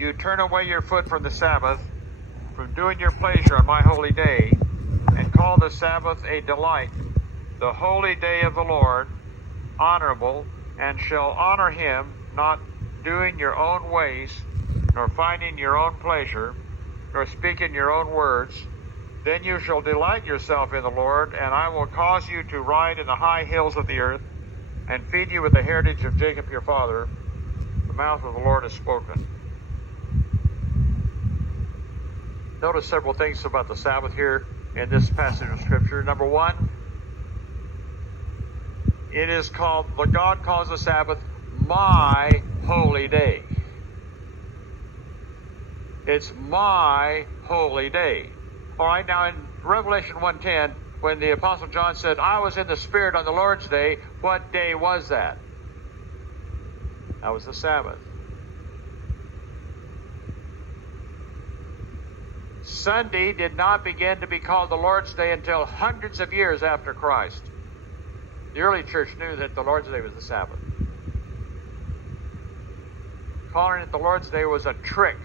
You turn away your foot from the Sabbath, from doing your pleasure on my holy day, and call the Sabbath a delight, the holy day of the Lord, honorable, and shall honor him, not doing your own ways, nor finding your own pleasure, nor speaking your own words, then you shall delight yourself in the Lord, and I will cause you to ride in the high hills of the earth, and feed you with the heritage of Jacob your father. The mouth of the Lord has spoken. Notice several things about the Sabbath here in this passage of Scripture. Number one, it is called, God calls the Sabbath my holy day. It's my holy day. All right, now in Revelation 1:10, when the Apostle John said, I was in the Spirit on the Lord's day, what day was that? That was the Sabbath. Sunday did not begin to be called the Lord's Day until hundreds of years after Christ. The early church knew that the Lord's Day was the Sabbath. Calling it the Lord's Day was a trick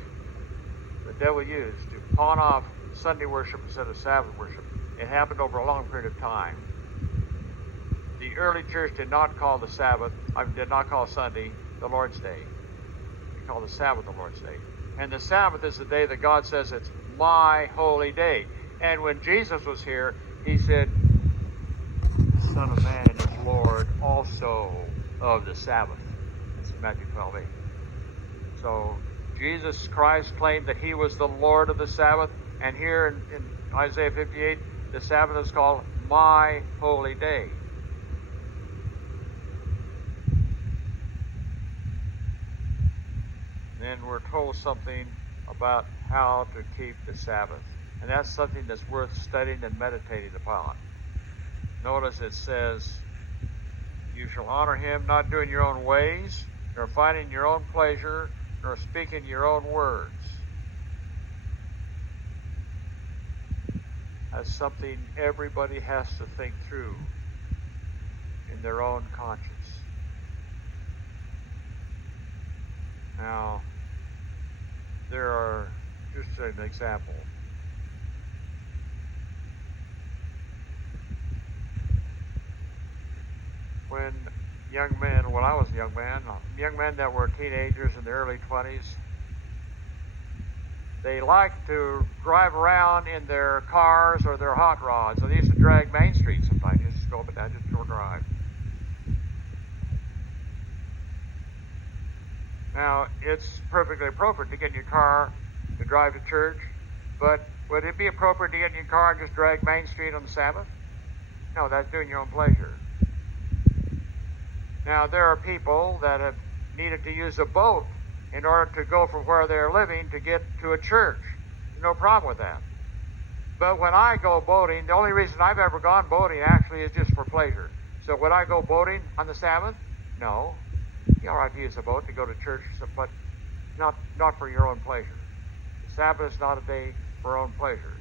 the devil used to pawn off Sunday worship instead of Sabbath worship. It happened over a long period of time. The early church did not call the Sabbath, did not call Sunday the Lord's Day. They called the Sabbath the Lord's Day. And the Sabbath is the day that God says it's my holy day. And when Jesus was here, he said, the Son of Man is Lord also of the Sabbath. That's Matthew 12:8. So Jesus Christ claimed that he was the Lord of the Sabbath. And here in Isaiah 58, the Sabbath is called my holy day. Then we're told something about how to keep the Sabbath. And that's something that's worth studying and meditating upon. Notice it says, you shall honor him not doing your own ways, nor finding your own pleasure, nor speaking your own words. That's something everybody has to think through in their own conscience. Now, there are, just an example. When I was a young men that were teenagers in their early 20s, they liked to drive around in their cars or their hot rods. So they used to drag Main Street sometimes, just go up and down, just short drive. Now, it's perfectly appropriate to get in your car to drive to church, but would it be appropriate to get in your car and just drag Main Street on the Sabbath? No, that's doing your own pleasure. Now, there are people that have needed to use a boat in order to go from where they're living to get to a church. No problem with that. But when I go boating, the only reason I've ever gone boating actually is just for pleasure. So would I go boating on the Sabbath? No. You're all right to use a boat to go to church, but not for your own pleasure. The Sabbath is not a day for our own pleasure.